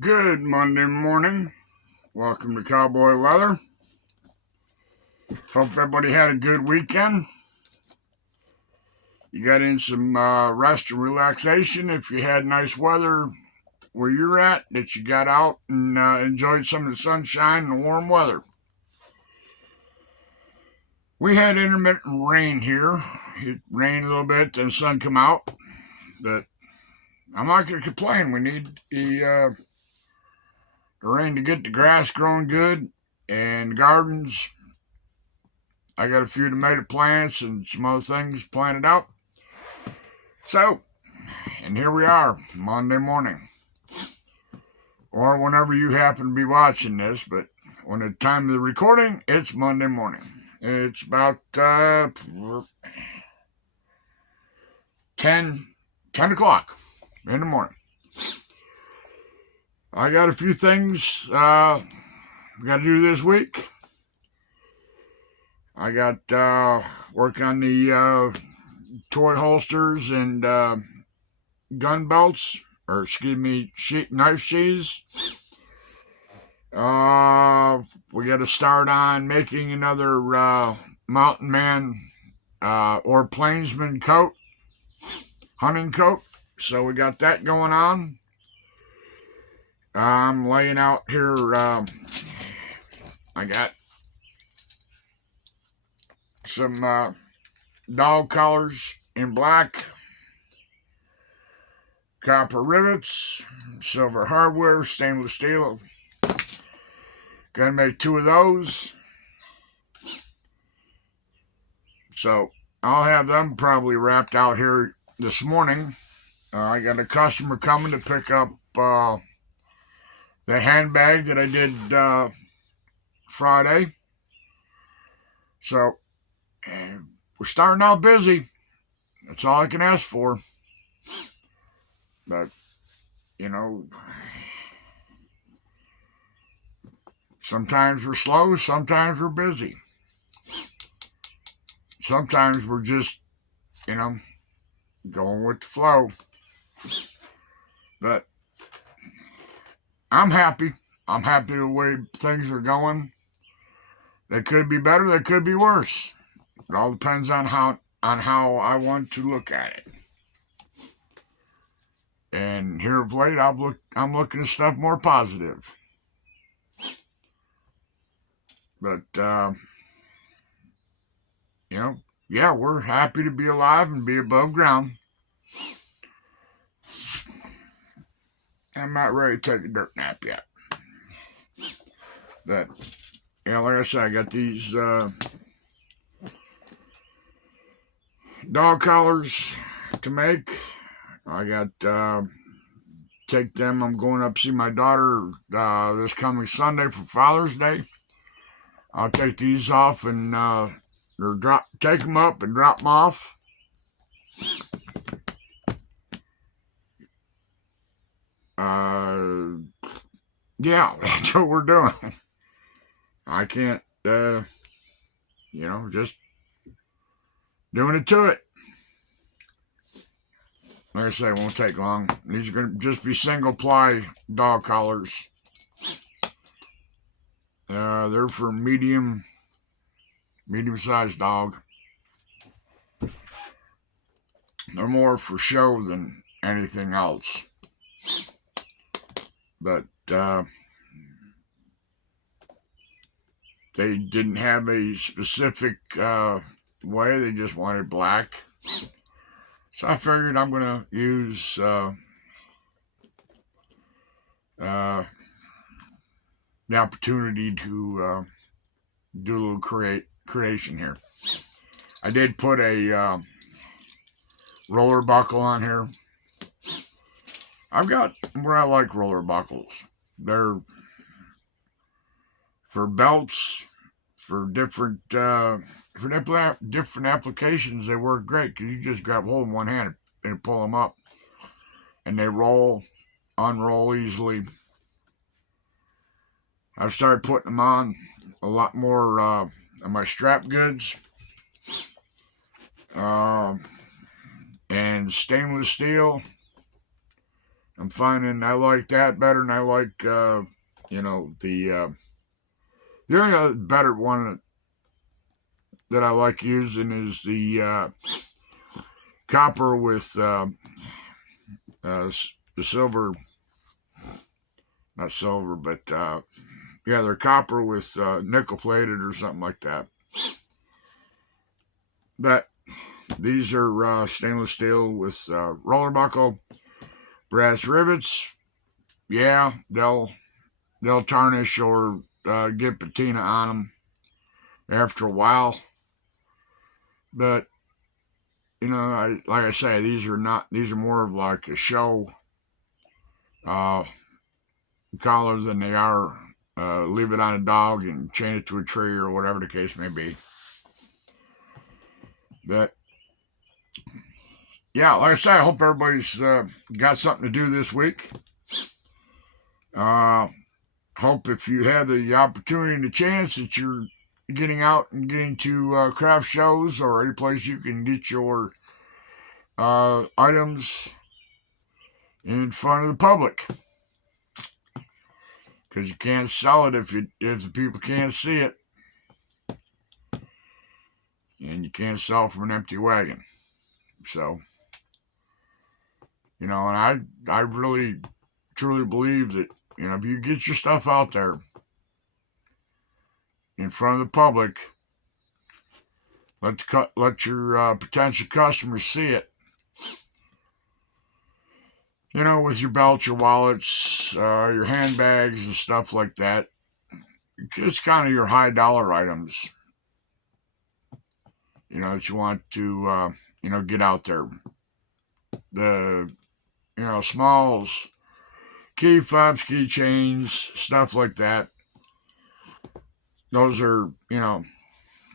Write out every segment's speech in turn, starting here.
Good Monday morning. Welcome to Cowboy Weather. Hope everybody had a good weekend. You got in some rest and relaxation. If you had nice weather where you're at, that you got out and enjoyed some of the sunshine and the warm weather. We had intermittent rain here. It rained a little bit, then the sun come out. But I'm not going to complain. We need the rain to get the grass growing good and gardens. I got a few tomato plants and some other things planted out. So, and here we are, Monday morning. Or whenever you happen to be watching this, but when the time of the recording, it's Monday morning. It's about 10 o'clock in the morning. I got a few things we got to do this week. I got work on the toy holsters and gun belts, or excuse me, knife sheaths. We got to start on making another mountain man or plainsman coat, hunting coat. So we got that going on. I'm laying out here. I got some dog collars in black, copper rivets, silver hardware, stainless steel. Gonna make 2 of those. So I'll have them probably wrapped out here this morning. I got a customer coming to pick up the handbag that I did Friday. So we're starting out busy. That's all I can ask for. But, you know, sometimes we're slow, sometimes we're busy. Sometimes we're just, going with the flow. But I'm happy. I'm happy the way things are going. They could be better, they could be worse. It all depends on how I want to look at it. And here of late, I'm looking at stuff more positive. But yeah, we're happy to be alive and be above ground. I'm not ready to take a dirt nap yet. But like I said, I got these dog collars to make. I got take them. I'm going up to see my daughter this coming Sunday for Father's Day. I'll take these off and take them up and drop them off. Yeah, that's what we're doing. I can't, just doing it to it. Like I say, it won't take long. These are going to just be single ply dog collars. They're for medium sized dog. They're more for show than anything else. But they didn't have a specific way. They just wanted black. So I figured I'm going to use the opportunity to do a little creation here. I did put a roller buckle on here. I've got where I like roller buckles. They're for belts, for different applications. They work great because you just grab hold in one hand and pull them up, and they unroll easily. I've started putting them on a lot more on my strap goods. And stainless steel I'm finding I like that better than I like, the only other better one that I like using is the copper with the silver, not silver, but yeah, they're copper with nickel plated or something like that. But these are stainless steel with roller buckle, brass rivets. Yeah, they'll tarnish or get patina on them after a while. But like I say, these are not. These are more of like a show uh, collar than they are leave it on a dog and chain it to a tree or whatever the case may be. But yeah, like I say, I hope everybody's got something to do this week. Hope if you have the opportunity and the chance that you're getting out and getting to craft shows or any place you can get your items in front of the public, because you can't sell it if the people can't see it, and you can't sell from an empty wagon. So, and I really truly believe that if you get your stuff out there in front of the public, let your potential customers see it. With your belts, your wallets, your handbags, and stuff like that. It's kind of your high dollar items, that you want to, get out there. The, smalls, key fobs, key chains, stuff like that. Those are, I'm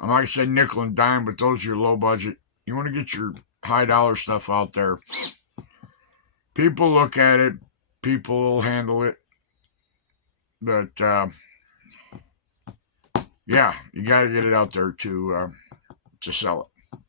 not going to say nickel and dime, but those are your low budget. You want to get your high dollar stuff out there. People look at it, people handle it, but yeah, you got to get it out there to sell it.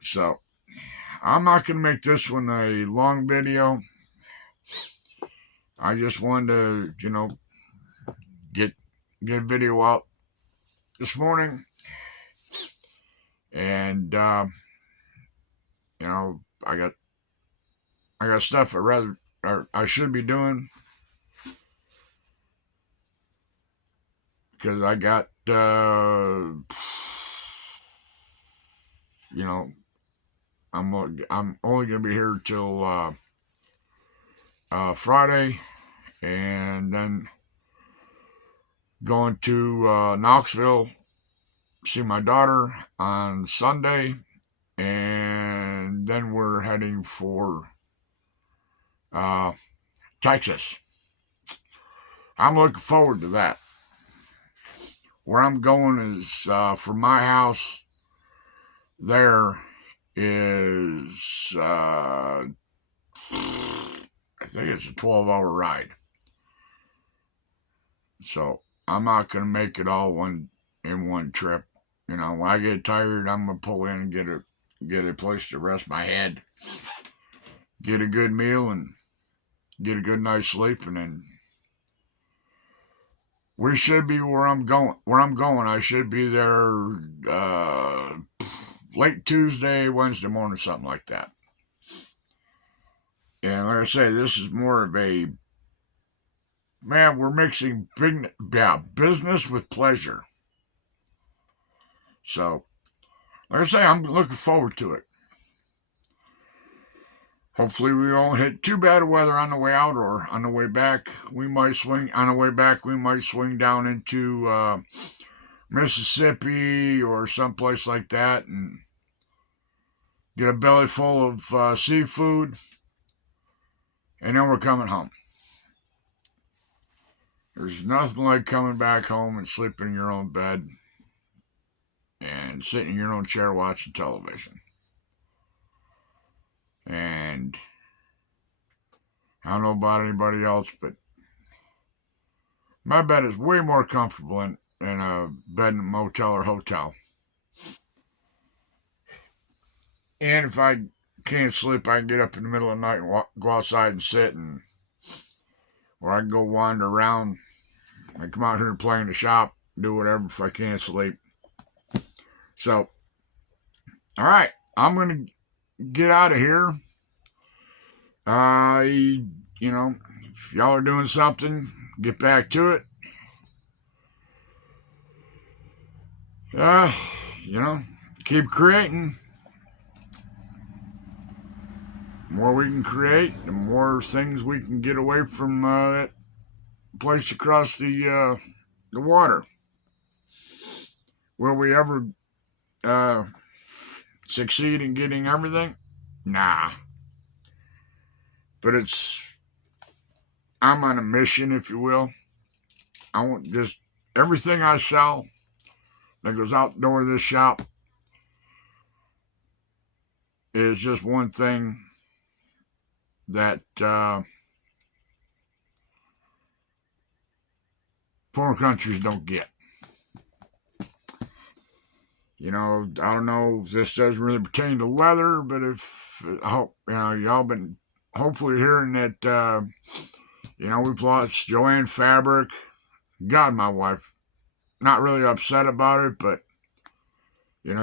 So I'm not going to make this one a long video. I just wanted to, get a video out this morning, and I got stuff I should be doing, because I got I'm only gonna be here till Friday, and then going to Knoxville, see my daughter on Sunday, and then we're heading for Texas. I'm looking forward to that. Where I'm going is from my house there is I think it's a 12-hour ride. So I'm not going to make it all in one trip. When I get tired, I'm going to pull in and get a place to rest my head, get a good meal, and get a good night's sleep, and then we should be where I'm going. I should be there late Tuesday, Wednesday morning, something like that. And like I say, this is more of a, man, we're mixing business with pleasure. So, like I say, I'm looking forward to it. Hopefully we won't hit too bad of weather on the way out, or on the way back. We might swing down into Mississippi or someplace like that and get a belly full of seafood, and then we're coming home. There's nothing like coming back home and sleeping in your own bed and sitting in your own chair watching television. And I don't know about anybody else, but my bed is way more comfortable in a bed in a motel or hotel. And if I can't sleep, I can get up in the middle of the night and go outside and sit, or I can go wander around. I come out here and play in the shop, do whatever if I can't sleep. So, all right, I'm going to get out of here. If y'all are doing something, get back to it. Keep creating. The more we can create, the more things we can get away from that place across the water. Will we ever succeed in getting everything? Nah. But I'm on a mission, if you will. I want just everything I sell that goes out the door of this shop is just one thing that foreign countries don't get. I don't know if this doesn't really pertain to leather, but I hope y'all been hopefully hearing that we've lost Joanne Fabric. God, my wife, not really upset about it, but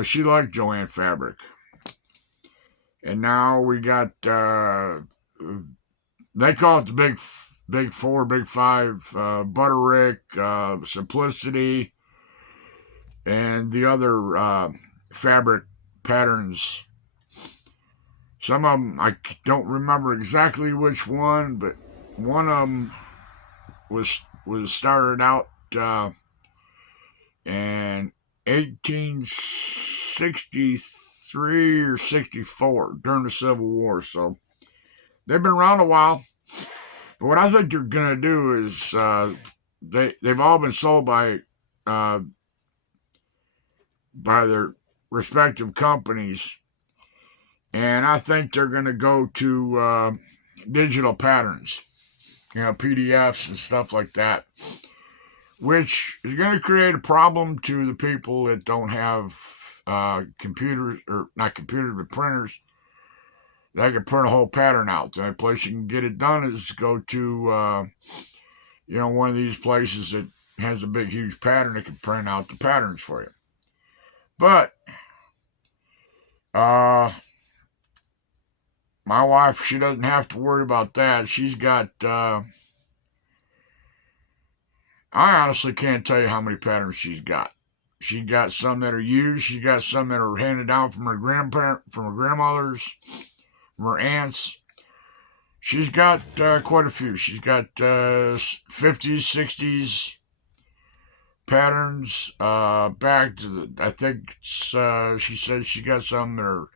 she liked Joanne Fabric. And now we got they call it the big four, big five, Butterick, Simplicity, and the other fabric patterns. Some of them, I don't remember exactly which one, but one of them was started out in 1863 or 64 during the Civil War. So they've been around a while. But what I think they're going to do is they've all been sold by their respective companies. And I think they're going to go to digital patterns, PDFs and stuff like that, which is going to create a problem to the people that don't have computers, or not computers, but printers. They can print a whole pattern out. The only place you can get it done is go to, one of these places that has a big, huge pattern that can print out the patterns for you. But my wife, she doesn't have to worry about that. She's got, I honestly can't tell you how many patterns she's got. She's got some that are used. She's got some that are handed down from her grandmothers, from her aunts. She's got quite a few. She's got 50s, 60s patterns back to I think she says she got some that are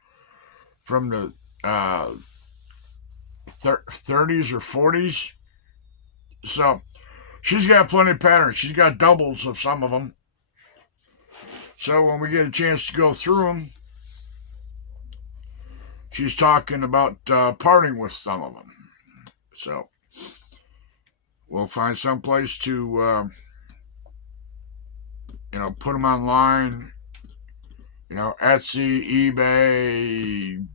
from the 30s or 40s. So she's got plenty of patterns. She's got doubles of some of them. So when we get a chance to go through them, she's talking about parting with some of them. So we'll find some place to, put them online. Etsy, eBay,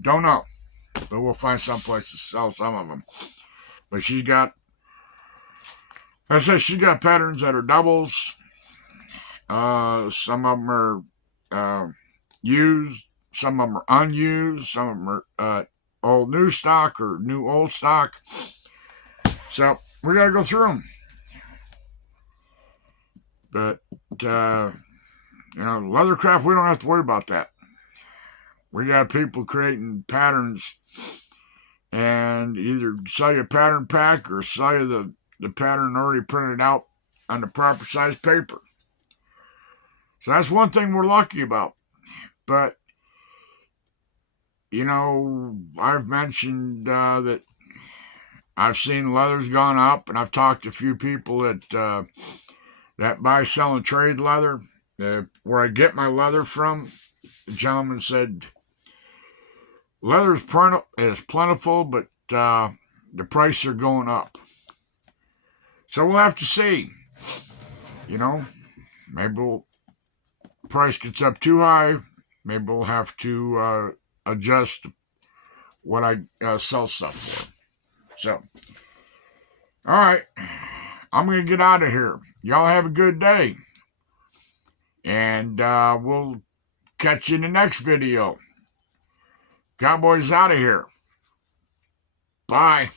don't know. But we'll find some place to sell some of them. But she's got patterns that are doubles. Some of them are used. Some of them are unused. Some of them are old new stock or new old stock. So we got to go through them. But, leathercraft, we don't have to worry about that. We got people creating patterns and either sell you a pattern pack or sell you the pattern already printed out on the proper size paper. So that's one thing we're lucky about. But, I've mentioned that I've seen leather's gone up, and I've talked to a few people that buy, sell, and trade leather. Where I get my leather from, the gentleman said, leather is plentiful, but the prices are going up. So we'll have to see. Maybe price gets up too high. Maybe we'll have to adjust what I sell stuff for. So, all right, I'm going to get out of here. Y'all have a good day. And we'll catch you in the next video. Cowboys out of here. Bye.